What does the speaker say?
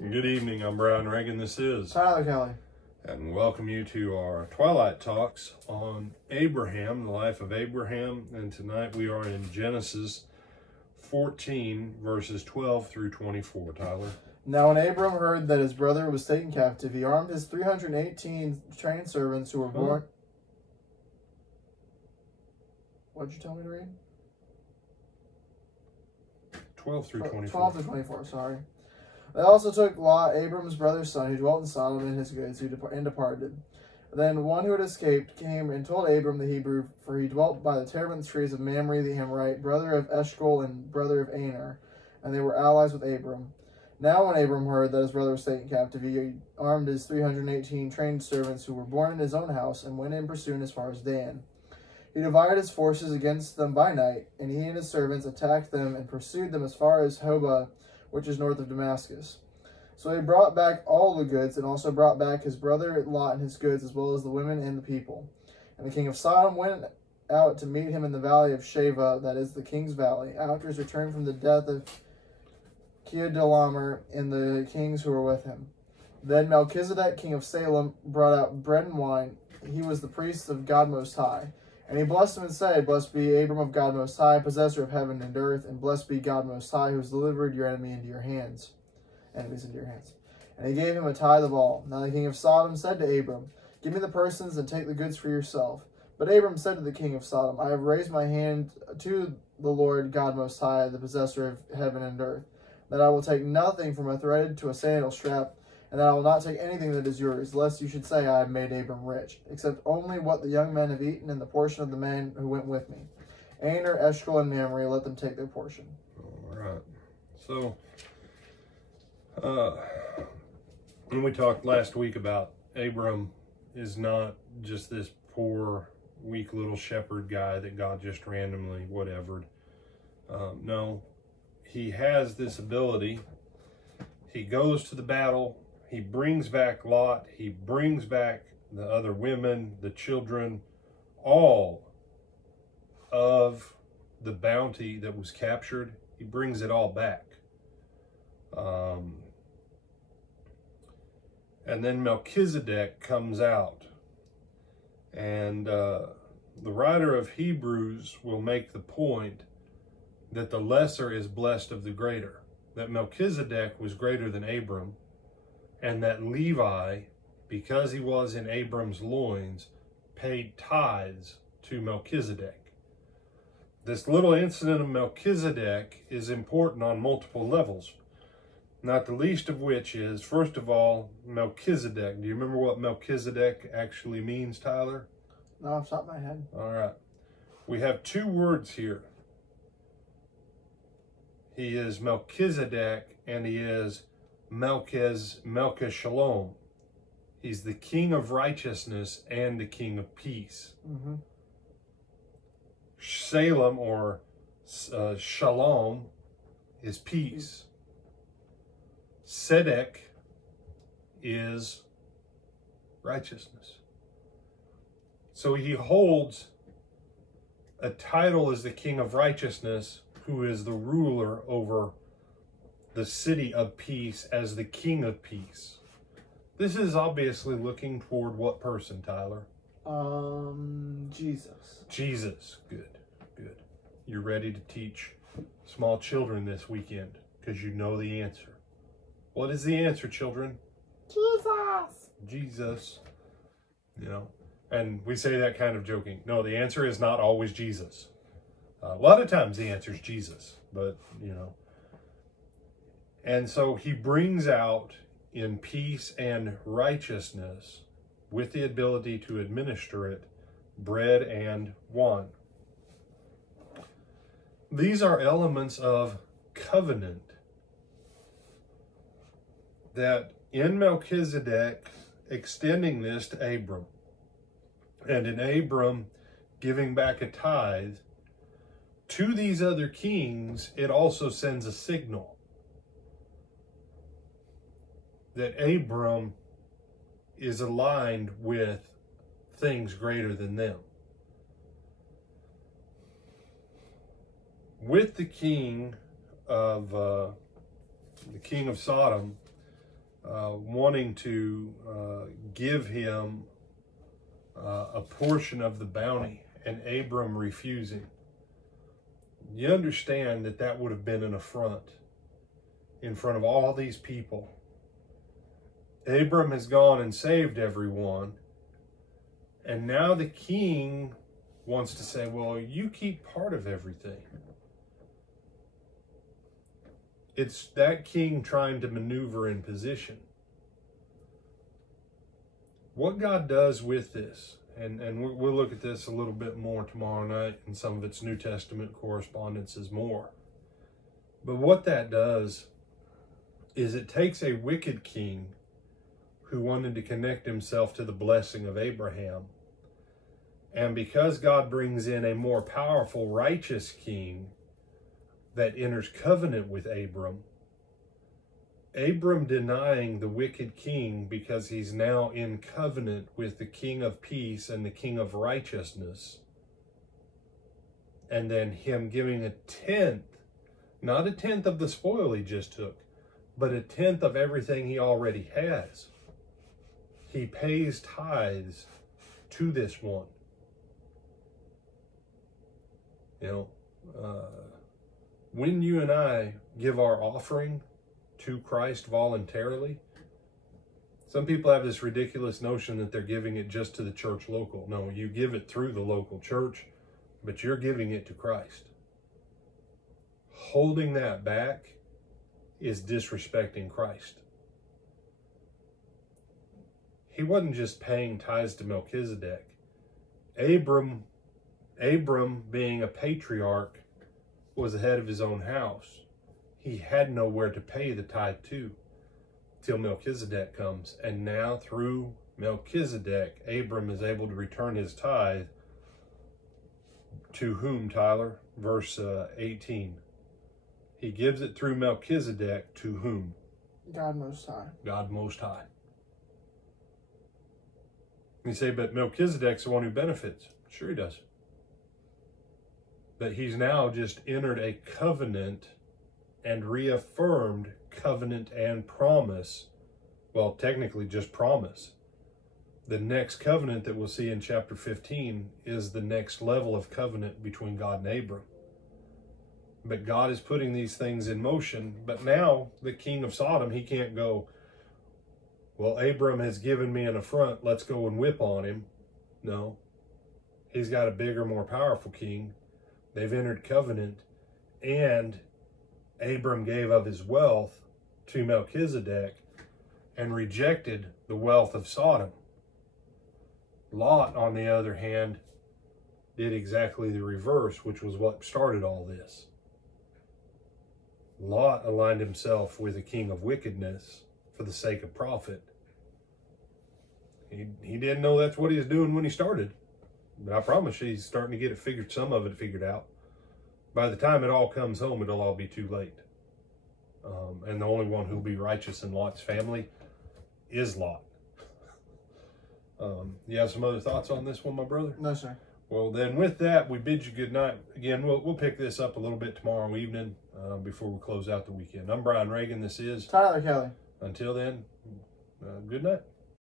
Good evening, I'm Brian Reagan, this is Tyler Kelly. And welcome you to our Twilight Talks on Abraham, the life of Abraham. And tonight we are in Genesis 14, verses 12 through 24, Tyler. Now when Abram heard that his brother was taken captive, he armed his 318 trained servants who were born... What did you tell me to read? 12 through 24. 12 through 24, sorry. They also took Lot, Abram's brother's son, who dwelt in Sodom, and his goods, and departed. Then one who had escaped came and told Abram the Hebrew, for he dwelt by the terebinth trees of Mamre the Amorite, brother of Eshcol and brother of Aner, and they were allies with Abram. Now when Abram heard that his brother was taken captive, he armed his 318 trained servants who were born in his own house, and went in pursuit as far as Dan. He divided his forces against them by night, and he and his servants attacked them and pursued them as far as Hobah, which is north of Damascus. So he brought back all the goods, and also brought back his brother Lot and his goods, as well as the women and the people. And the king of Sodom went out to meet him in the valley of Sheva, that is the king's valley, after his return from the death of Chedorlaomer and the kings who were with him. Then Melchizedek, king of Salem, brought out bread and wine. He was the priest of God Most High. And he blessed him and said, Blessed be Abram of God Most High, possessor of heaven and earth, and blessed be God Most High, who has delivered your enemies into your hands. And he gave him a tithe of all. Now the king of Sodom said to Abram, Give me the persons and take the goods for yourself. But Abram said to the king of Sodom, I have raised my hand to the Lord God Most High, the possessor of heaven and earth, that I will take nothing from a thread to a sandal strap, and that I will not take anything that is yours, lest you should say I have made Abram rich, except only what the young men have eaten and the portion of the men who went with me. Aner, Eshcol, and Mamre, let them take their portion. All right. So, when we talked last week about Abram is not just this poor, weak little shepherd guy that God just randomly whatevered. No, he has this ability. He goes to the battle. He brings back Lot. He brings back the other women, the children, all of the bounty that was captured. He brings it all back. And then Melchizedek comes out. And the writer of Hebrews will make the point that the lesser is blessed of the greater. That Melchizedek was greater than Abram. And that Levi, because he was in Abram's loins, paid tithes to Melchizedek. This little incident of Melchizedek is important on multiple levels, not the least of which is, first of all, Melchizedek. Do you remember what Melchizedek actually means, Tyler? No, off the top of my head. All right. We have two words here. He is Melchizedek and he is Melchizedek Shalom. He's the king of righteousness and the king of peace. Mm-hmm. Salem or Shalom is peace. Sedek is righteousness. So he holds a title as the king of righteousness, who is the ruler over the city of peace as the king of peace. This is obviously looking toward what person, Tyler? Jesus. Jesus. Good, good. You're ready to teach small children this weekend because you know the answer. What is the answer, children? Jesus. Jesus. You know, and we say that kind of joking. No, the answer is not always Jesus. A lot of times the answer is Jesus, but, you know. And so he brings out in peace and righteousness, with the ability to administer it, bread and wine. These are elements of covenant that in Melchizedek extending this to Abram, and in Abram giving back a tithe, to these other kings, it also sends a signal that Abram is aligned with things greater than them. With the king of Sodom, wanting to give him a portion of the bounty, and Abram refusing. You understand that that would have been an affront in front of all these people. Abram has gone and saved everyone, and now the king wants to say, well, you keep part of everything. It's that king trying to maneuver in position. What God does with this, and we'll look at this a little bit more tomorrow night in some of its New Testament correspondences more. But what that does is it takes a wicked king who wanted to connect himself to the blessing of Abraham. And because God brings in a more powerful, righteous king that enters covenant with Abram denying the wicked king because he's now in covenant with the King of peace and the King of righteousness. And then him giving a tenth, not a tenth of the spoil he just took, but a tenth of everything he already has. He pays tithes to this one. You know, when you and I give our offering to Christ voluntarily, some people have this ridiculous notion that they're giving it just to the church local. No, you give it through the local church, but you're giving it to Christ. Holding that back is disrespecting Christ. He wasn't just paying tithes to Melchizedek. Abram being a patriarch was the head of his own house. He had nowhere to pay the tithe to till Melchizedek comes. And now through Melchizedek, Abram is able to return his tithe to whom, Tyler? Verse 18. He gives it through Melchizedek to whom? God Most High. God Most High. You say, but Melchizedek's the one who benefits. Sure he does. But he's now just entered a covenant and reaffirmed covenant and promise. Well, technically just promise. The next covenant that we'll see in chapter 15 is the next level of covenant between God and Abram. But God is putting these things in motion. But now the king of Sodom, he can't go, well, Abram has given me an affront, let's go and whip on him. No. He's got a bigger, more powerful king. They've entered covenant, and Abram gave of his wealth to Melchizedek and rejected the wealth of Sodom. Lot, on the other hand, did exactly the reverse, which was what started all this. Lot aligned himself with a king of wickedness for the sake of profit. He didn't know that's what he was doing when he started. But I promise you, he's starting to get some of it figured out. By the time it all comes home, it'll all be too late. And the only one who'll be righteous in Lot's family is Lot. You have some other thoughts on this one, my brother? No, sir. Well, then with that, we bid you good night. Again, we'll pick this up a little bit tomorrow evening before we close out the weekend. I'm Brian Reagan. This is Tyler Kelly. Until then, good night.